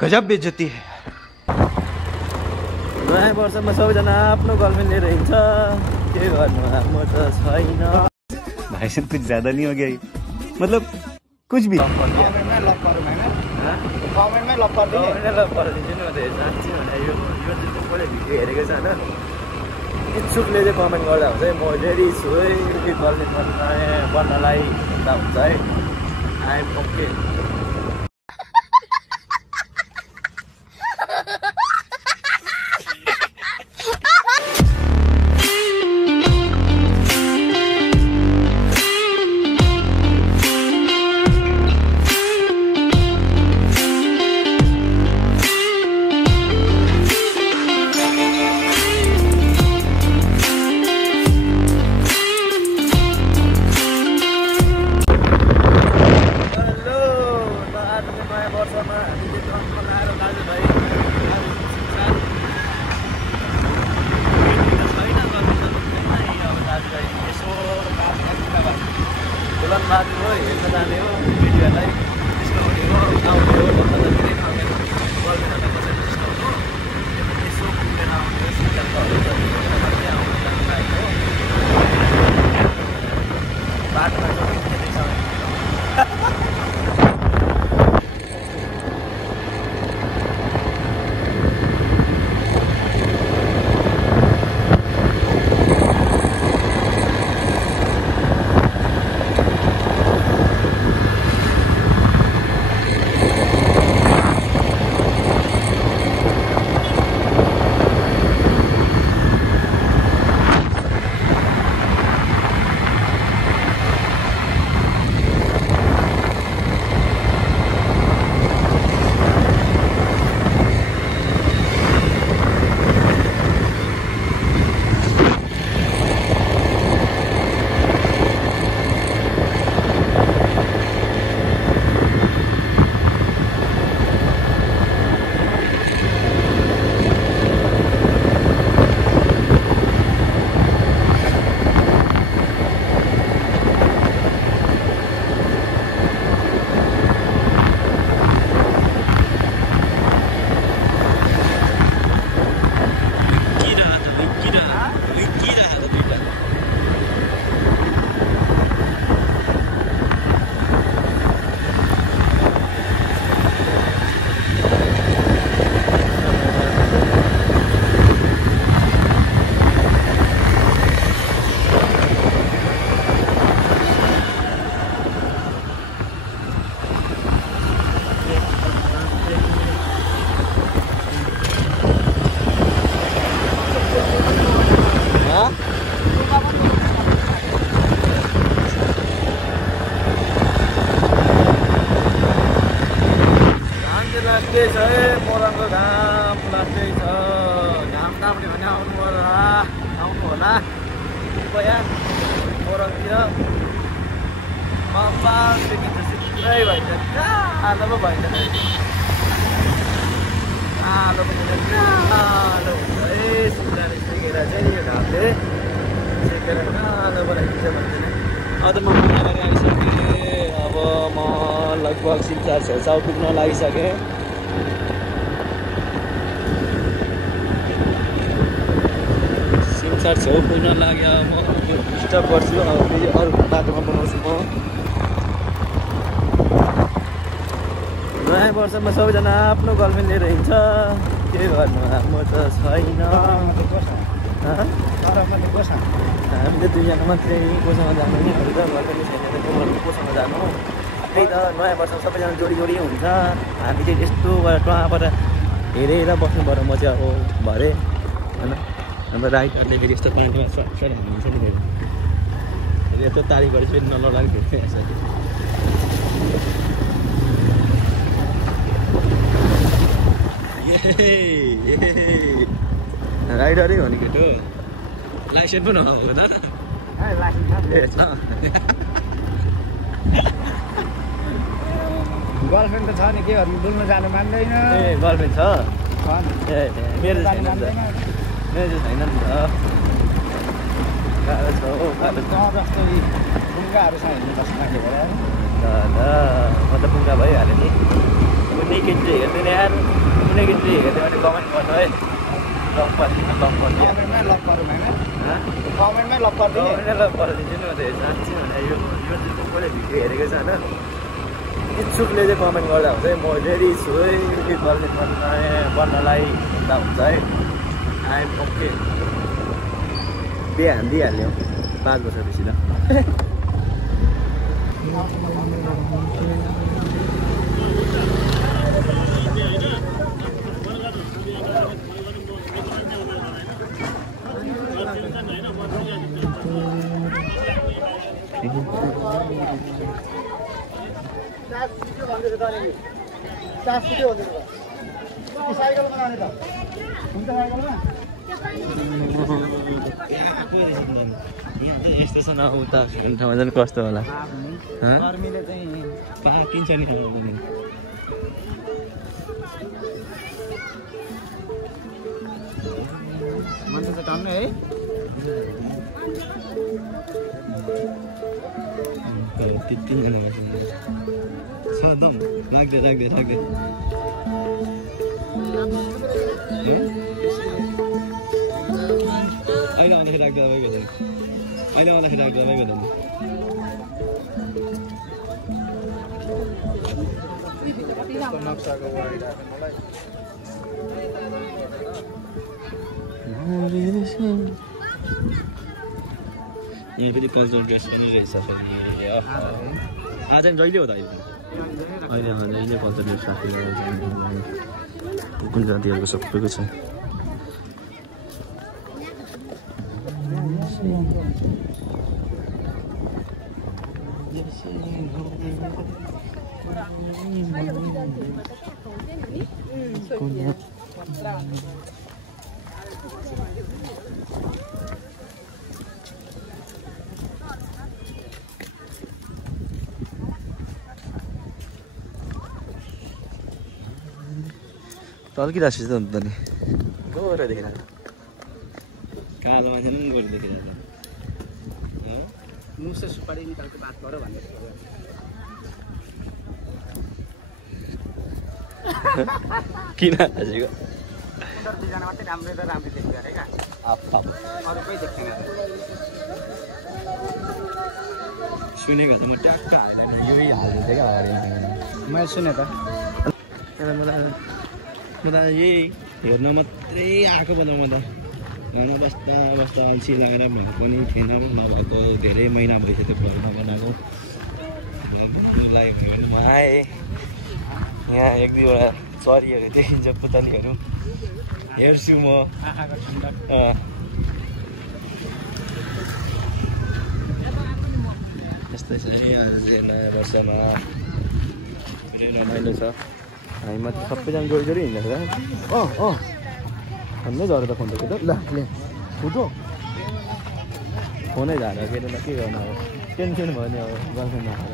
गजब बेइज्जती है। नयाँ वर्षमा सबैजना आफ्नो गर्लफ्रेन्ड लिएर हिँड्छ, के गर्नु म त छैन। भाई साहब कुछ ज्यादा नहीं हो गया ये? मतलब कुछ भी कमेन्टमै लभ गरिदिन्छु नि म त साँच्ची भने यो चाहिँ कसले भिडियो हेरेको छ होइन, इच्छुकले चाहिँ कमेन्ट गर्दा हुन्छ है म रेडी छु है गर्लफ्रेन्ड बन्नलाई भन्दा हुन्छ है। I am okay. हेर्न जाने हो भिडियोलाई डिस्काउन्ट हो आउने हो भन्दा धेरै खाँदैन गर्दैन कसरी डिस्काउन्ट हो यसो पुगेर आउने सिजनहरू मात्रै आउनु जानु लागेको हो बाटोमा सबै खेल्दैछ। मोरङको घाम लाग्दै छ, घाम ताप्ने भने आउनु होला कृपया मोरङतिर। पाल देखिन्छ सिधै भइन्छ, कालो पो भइन्छ, कालो पनि कालो हुन्छ है सिक्काले सेकेर चाहिँ यो घामले सेकेर कालो बनाइदिन्छ भन्छ। अब त म अगाडि आइसकेँ, अब म लगभग सिमसार छेउछाउ पुग्न लागिसकेँ। सिमसार छेउ पुग्न लाग्यो, म स्टप गर्छु, अब फेरि अरू बाटोमा बनाउँछु म। नयाँ वर्षमा सबैजना आफ्नो गर्लफ्रेन्ड लिएर हिँड्छ, के गर्नु म त छैन। हामीले दुईजना मात्रै कोसँग जानु नि अरू त गर्लफ्रेन्ड छैन, कोसँग जानु। त्यही त नयाँ वर्षमा सबैजना जोडी जोडी हुन्छ, हामी चाहिँ यस्तो टुवाबाट हेरेर बस्नुपर्यो। म चाहिँ अब भरे होइन हाम्रो राइटरले फेरि यस्तो पानीमा सर्ट हालिदिन्छ नि फेरि यस्तो तारिफ गरेपछि फेरि नलगाएको फेरि यसरी राइडरै हो नि केटो, लाइसेन्स पनि हो न गर्लफ्रेन्ड त छ नि, के गर्नु डुल्न जानु मान्दैन। ए गर्लफ्रेन्ड छ? ए मेरो छैन नि त, मेरो छैन नि त। गाह्रो छ हौ, गाह्रो छ। जस्तो ढुङ्गाहरू छ हिँड्नु बस्नु मान्छे ल त पुग्दा भइहाल्यो नि कुनै केटी हेर्दैन यार कुनै केटी हेर्दै भने कमेन्ट गर्नु है लक पर्दिनु कमेन्टमै लक गरौँ होइन कमेन्टमै लक गरिदिनु लक गरिदिन्छु नि म त साँच्ची भने यो कसले भिडियो हेरेको छ होइन इच्छुकले चाहिँ कमेन्ट गर्दा हुन्छ है म रेडी छु है गर्लफ्रेन्ड बन्नलाई भन्दा हुन्छ है आइएम ओके बिहे हानिदिइहाल्यो 5 वर्षपछि ल साइकलमा जाने त हुन्छ साइकलमा यस्तो छ न उता ठाउँमा झन् कस्तो होला गर्मीले चाहिँ पाकिन्छ नि मान्छे चाहिँ टन्नै है त्यतिजना एकदम राख्दै अहिले आउँदाखेरि राख्दा तपाईँको त अहिले आउँदाखेरि राख्दा तपाईँको त नक्साको वाइड मलाई यहाँ फेरि कल्चरल ड्रेस पनि रहेछ आज जहिले हो त अहिले अहिले कल्चरल ड्रेस राखेर कुन जातिहरूको सबैको छ तल्किरहेको छ त नि गोरो देखिरहेको कालो मान्छे पनि गोरो देखिरहेको मुख से सुपारी निकाल के बात करो भन्ने किन हाँसेको दुईजना मात्रै राम्रो त राम्रो देख्छ अरे क्या अरू कोही देख्दैन सुनेको छ म ट्याक्क हाल्दैन यही हाल्दै थिएँ क्या अगाडि मैले सुने त म त यही हेर्न मात्रै आएको भन्दा म त घरमा बस्दा बस्दा अल्छी लागेर भएको पनि थिएन नभएको धेरै महिना भइसक्यो भोलि नबनाएको बनाउनुलाई भयो भने म आएँ यहाँ 1-2वटा चरीहरू देखिन्छ पुतलीहरू हेर्छु म यस्तै छ नयाँ वर्षमा रमाइलो छ हामी माथि सबैजना जोडी हिँडेको छ भन्दै झरेर फोन त ल ले फुटो फोनै झारेर केटालाई के गर्नु अब टेन्सन भयो नि अब गर्लफ्रेन्ड नआएर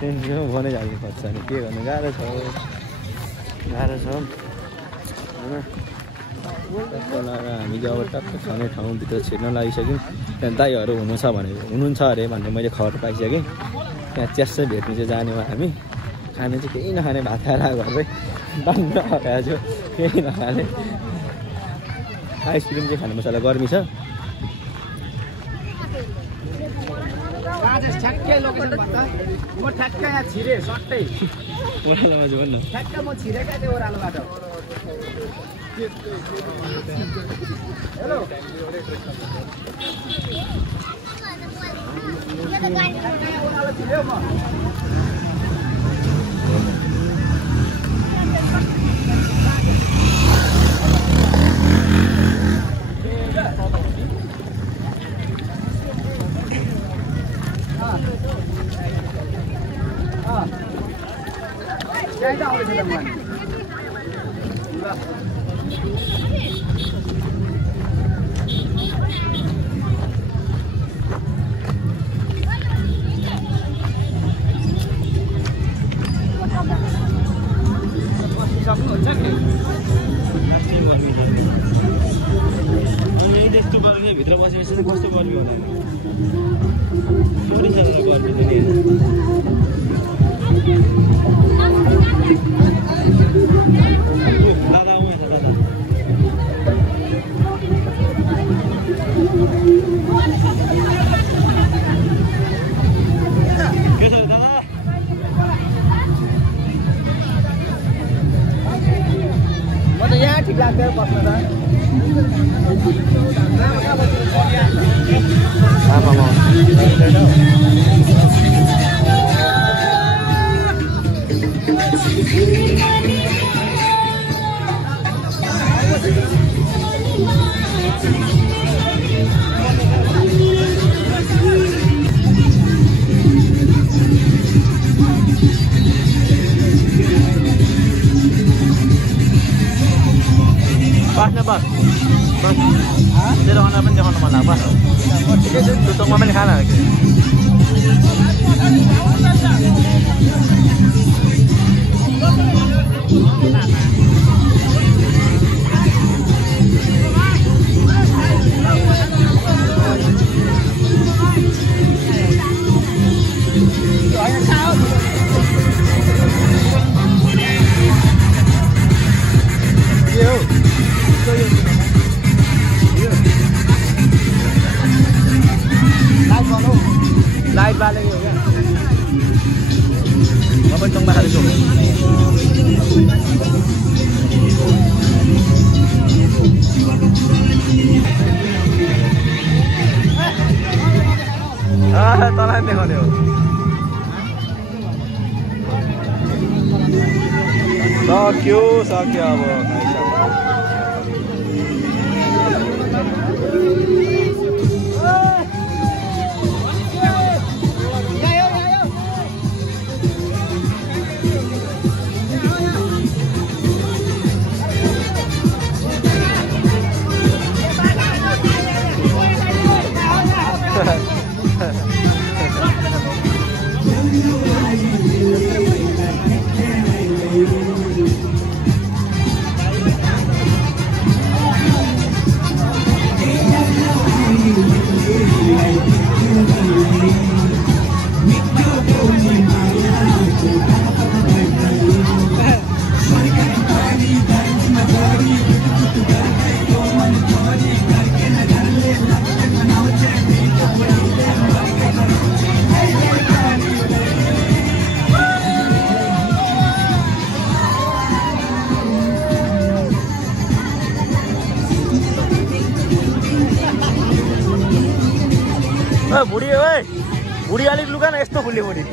टेन्सन फोनै झार्नु पर्छ नि के गर्नु गाह्रो छ होइन हामीले अब टक्क खाने ठाउँभित्र छिर्न लागिसक्यौँ त्यहाँ दाईहरू हुनुहुन्छ अरे भन्ने मैले खबर पाइसकेँ त्यहाँ च्यासै भेट्नु चाहिँ जाने हो हामी खाने चाहिँ केही नखाने भात खाएर घरमै बाङ्ग खाएको छु केही नखाने आइसक्रिम चाहिँ खानु मसला गर्मी छ ठ्याक्कै लोकेसन भन्दा म ठ्याक्कै यहाँ छिरेँ सट्टै ओह्रालोमा चाहिँ भन्नु ठ्याक्कै म छिरेँ क्या त्यो ओह्रालो बाटो हेलो ओह्रालो छिर्यो म त्यही त आउँदैछ त म सक्नुहुन्छ नि अनि यस्तो गर्मी भित्र बसेपछि चाहिँ कस्तो गर्मी होला मरिन्छ गर्मी पनि लाग्दै बस्नु त बस तेरो अनुहार पनि देखाउनु मन लाग्छ तुतुङमा पनि खाना लाइट बालेको हो क्या म पनि टङमा खाँदैछु तँलाई देखाउने हो सक्यो अब बुढी ओए बुढी अलिक लुगा न यस्तो फुल्ली बुढी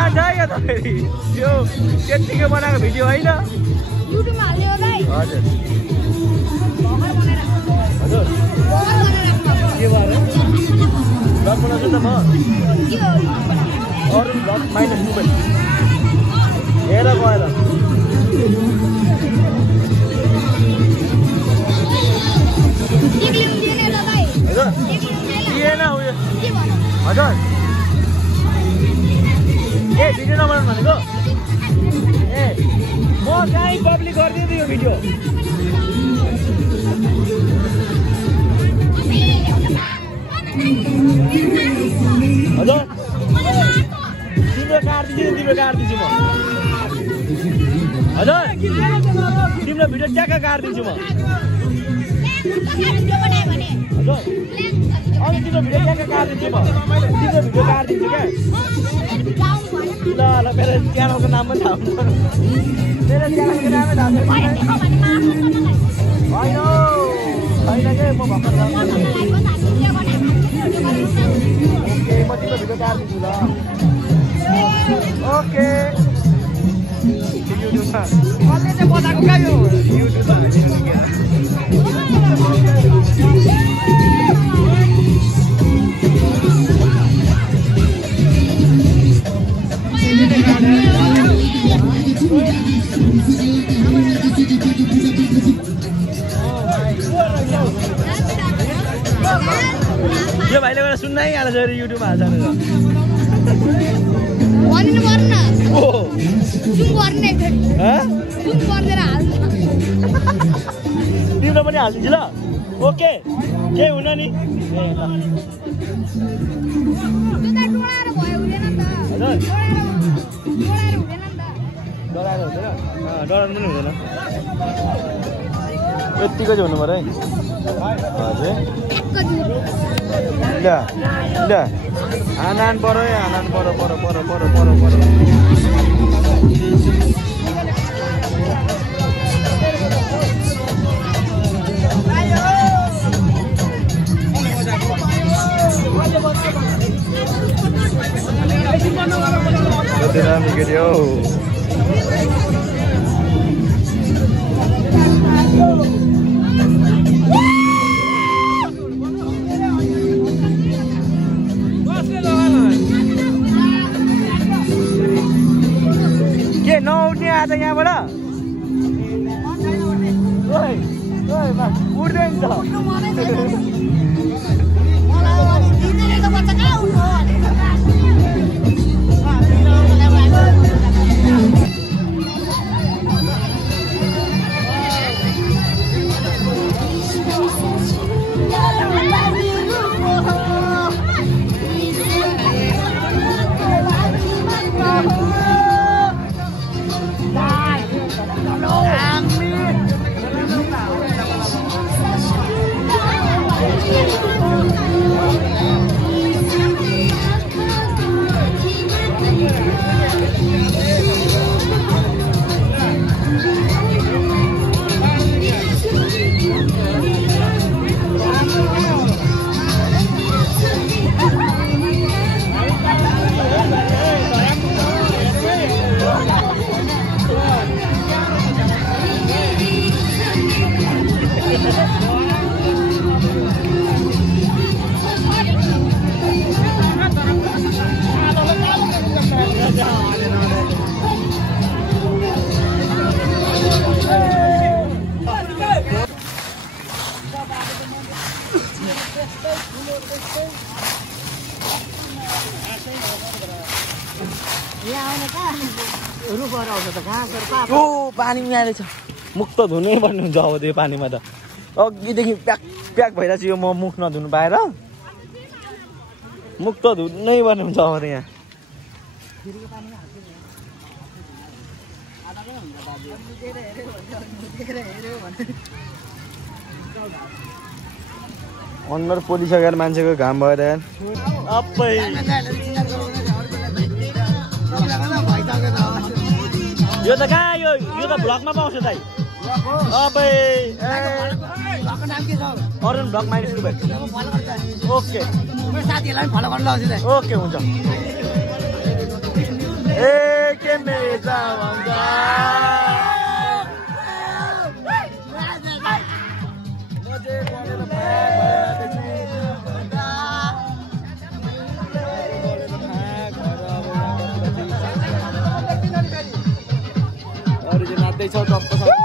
जान्छ है यो त फेरि यो त्यतिकै बनाएको भिडियो होइन युट्युबमा हाल्ने हो दाइ हजुर हजुर के भयो ब्लग बनाउँछु त म के हो अरू ब्लग माइनस मोबाइल हेर गएर टिक्लिम दिने ल दाइ हजुर टिक्लिम दिएन उयो के भन्नु हजुर ए भिडियो नबनाउनु भनेको ए म कहीँ पब्लिक गरिदिन्छु यो भिडियो हजुर तिम्रो काटिदिन्छु म हजुर तिम्रो भिडियो ट्याक्क काटिदिन्छु म हजुर अनि तिम्रो भिडियो ट्याक्क काटिदिन्छु म तिम्रो भिडियो काटिदिन्छु क्या ल ल मेरो च्यानलको नाम पनि थाहा हुन्छ मेरो च्यानलको नामै थाहा छैन होइन छैन के म भर्खर ओके म तिम्रो भिडियो काटिदिन्छु ल ओके युट्युबमा कसले चाहिँ बताएको क्या यो युट्युबमा यो भाइले गएर सुन्न है हाल्छ युट्युबमा हाल्छ भन्नु पर्न ओ जुम गर्ने जुम गरेर हाल्नु तिम्रो पनि हालिदिन्छु ल ओके केही हुन नि ए ल त्यो त डोलाएर भयो हुँदैन नि त हजुर डोलाएर हुँदैन नि त डराएर हुँदैन डराउनु पनि हुँदैन यत्तिको चाहिँ हुनु पऱ्यो है हजुर ल ल आनान पऱ्यो है आनान पऱ्यो कति राम्रो केटी हौ के नउठ्ने आज यहाँबाट उठ्दैन त ओ पानी यहाँ छ मुख त धुनै भन्नुहुन्छ अब त्यो पानीमा त अघिदेखि प्याक प्याक भइरहेको छु यो म मुख नधुनु पाएर मुख त धुनै भन्नुहुन्छ अब त यहाँ अनुहार पोलिसकेर मान्छेको घाम भएर अप्पै यो त कहाँ यो त भ्लगमा पाउँछ दाइ अबै Arun vlog minus two okay साथीहरूलाई फलो गर्न लाउँछु ओके हुन्छ के मेजा वंगा मजे गरेर अरु चाहिँ नाच्दैछ टप्प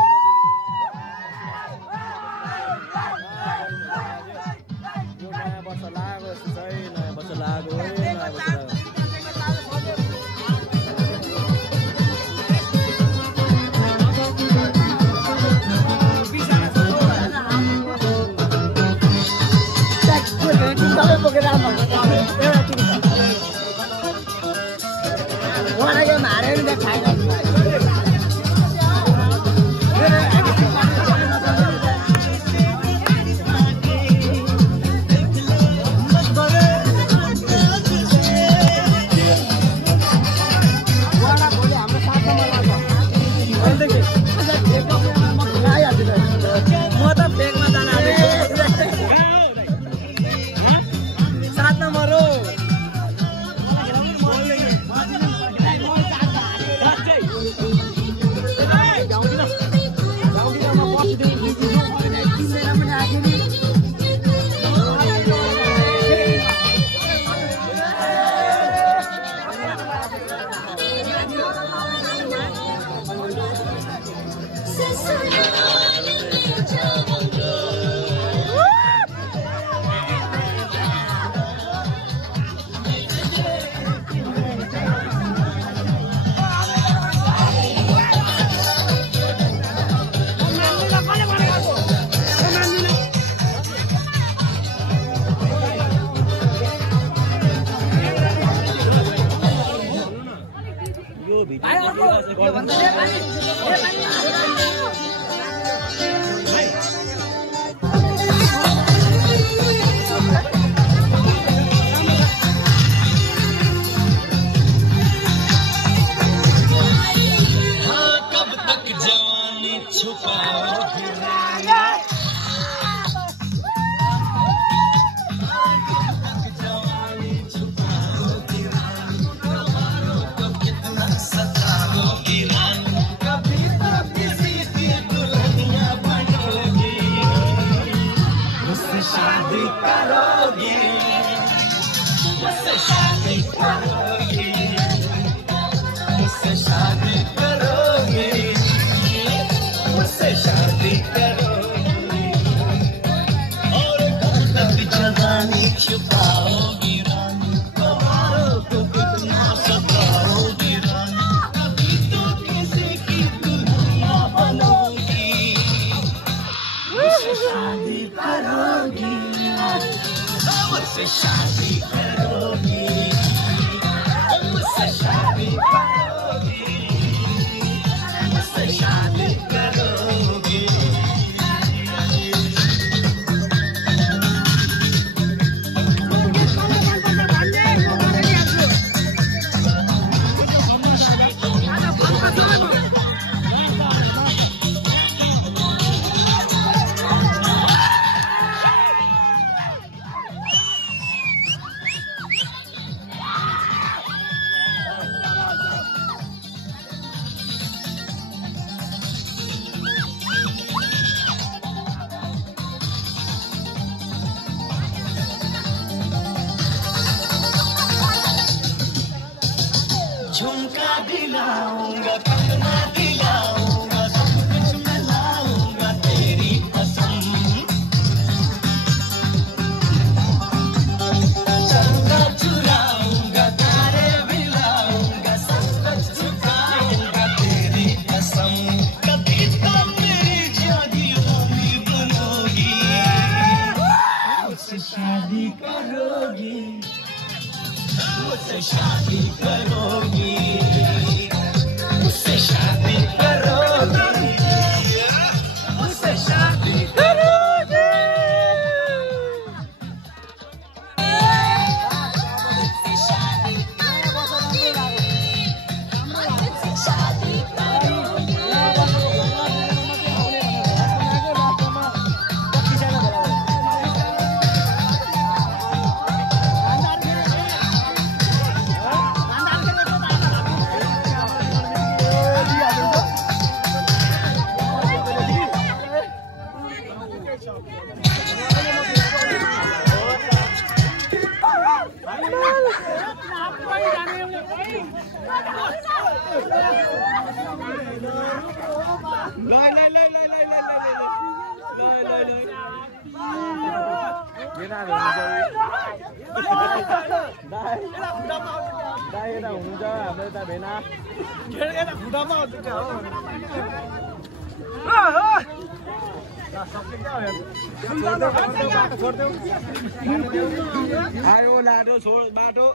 आयो लाडो छोड बाटो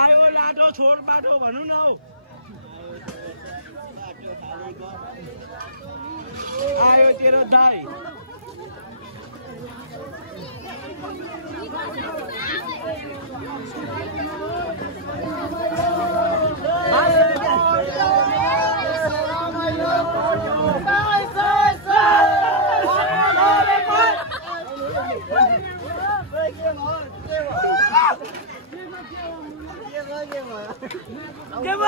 आयो लाडो छोड बाटो भन्नु न हौ आयो तेरो दाई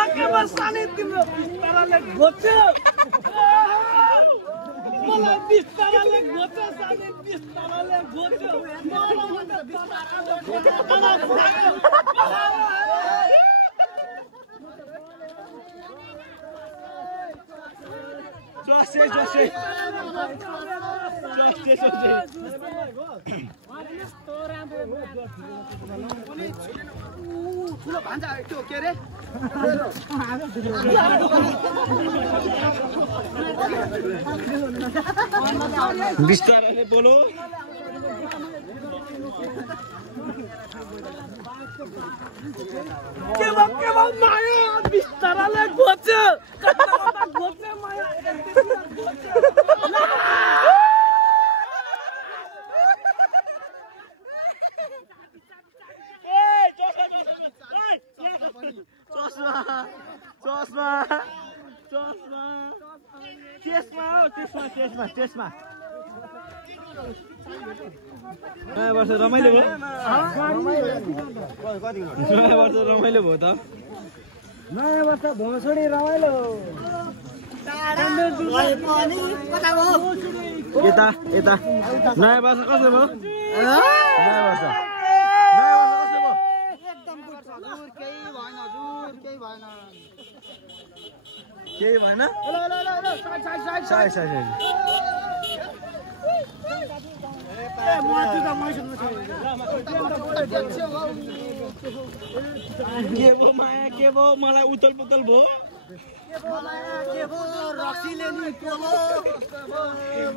के सानी तिम्रो बिस्ताराले घोच्यो मलाई बिस्ताराले घोच्यो सानी बिस्ताराले घोच्यो ठुलो भान्जा त्यो के अरे बिस्ताराले बोलो के माया बिस्ताराले घोच्यो घोच्यो माया त्यसमा नयाँ वर्ष रमाइलो भयो नयाँ वर्ष रमाइलो भयो त नयाँ वर्ष भोसडी रमाइलो यता यता नयाँ वर्ष कसो भयो नयाँ वर्ष केही भएन के भयो माया के भयो मलाई उतल पुतल भयो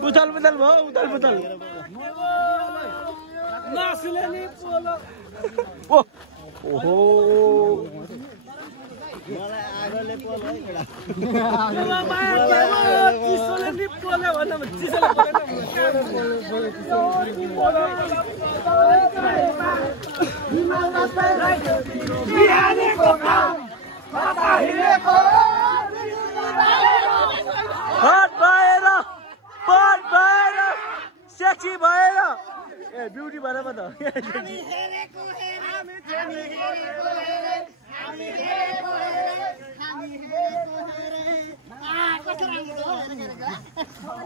उतल पुतल भयो उतल पुतल ओहो मलाई आगोले पोल है केटा सेक्सी भएर ए ब्युटी भएर म त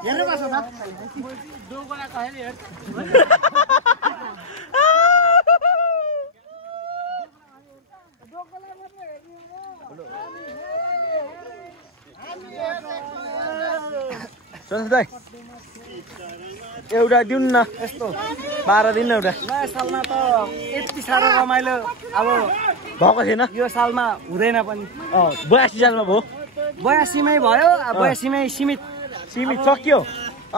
हेर्नुपर्छ त एउटा दिउँ न यस्तो 12 दिन एउटा नयाँ सालमा त यति साह्रो रमाइलो अब भएको थिएन यो सालमा हुँदैन पनि 82 सालमा भयो 82 मै भयो 82 मै सीमित सक्यो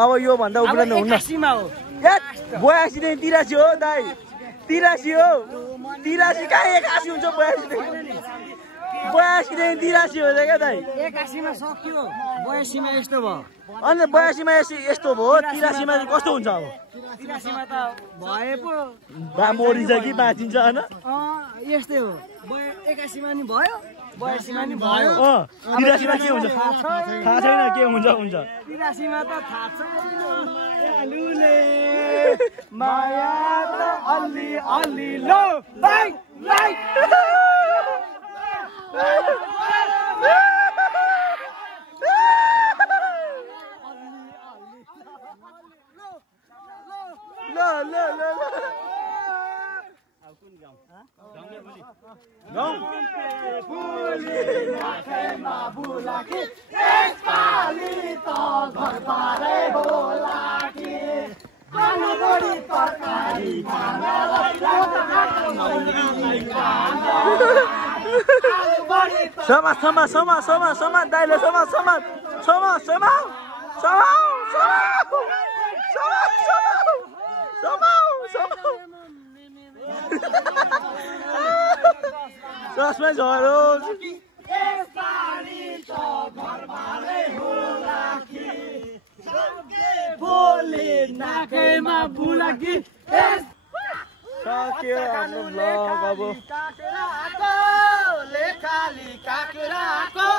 अब यो भन्दा उब्रन हुन्न 81 मा हो 82 देखि 83 हो दाइ 83 हो 83 कहाँ 81 हुन्छ 82 देखि 83 हो क्या दाइ 81 मा सक्यो 82 मा यस्तो भयो अनि 82 मा यस्तो भयो 83 मा कस्तो हुन्छ अब 83 मा त भए पो मरिन्छ कि बाँचिन्छ होइन यस्तै हो 81 मा नि भयो 82 मा नि भयो 83 मा के हुन्छ थाहा छैन के हुन्छ 83 मा त थाहा छ मायालुले माया त अलि अलि लो बाइ बाइ समा दाइले समा Sosmed झरोज भोलि नाकैमा बुलाकी सक्यो हाम्रो ब्लग अब लेखाली काकेराको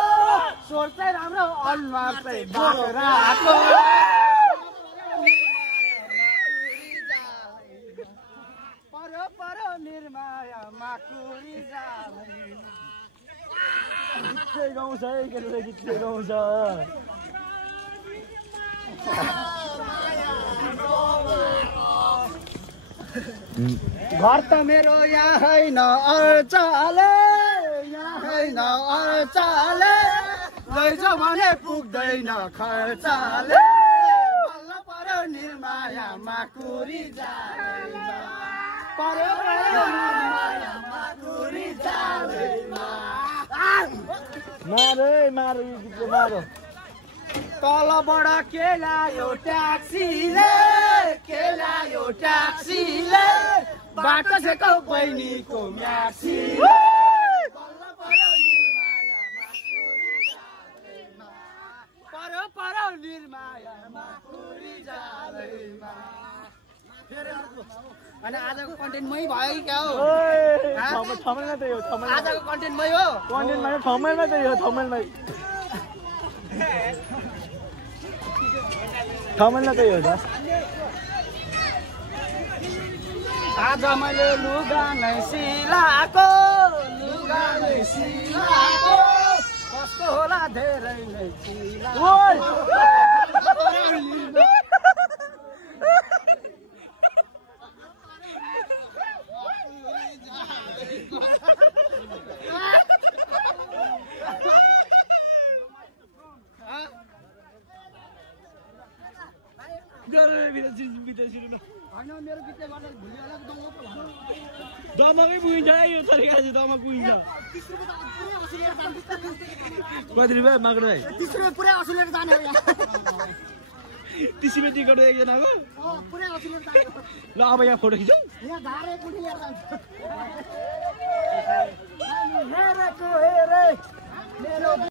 स्वर चाहिँ राम्रो अनुहार चाहिँ बाकेराको पर निर्माया माकुरी जाले गीत गाउँछ है केटाले गीत गाउँछ घर त मेरो यहाँ हैन अर्चाले लैजाऊ भने पुग्दैन खर्चाले बल्ल पर्यो निर्माया माकुरी जालेमा मारो तलबाट केलायो ट्याक्सीले बाटो छेको बहिनीको म्याक्सी पर्यो निर्माया माकुरी जालैमा अनि आजको कन्टेन्ट मै भयो कि क्या हो थमेलमा त्यही हो आजको कन्टेन्ट मै हो कन्टेन्टमा थमेलमा त्यही हो थमेलमा त्यही हो आज मैले लुगा नै सिलाको कस्तो होला धेरै नै सिलाको दमकै पुगिन्छ यो तरिका चाहिँ दमा पुगिन्छ 30 रुपियाँ माग्नु है 30 रुपियाँ पुरै असुलेर जाने हो यहाँ 30 रुपियाँ टिकट एकजनाको पुरै असुलेर जाने ल अब यहाँ फोटो खिचौँ यहाँ धारे गुडी लिएर जान्छ हेरेको हेरे मेरो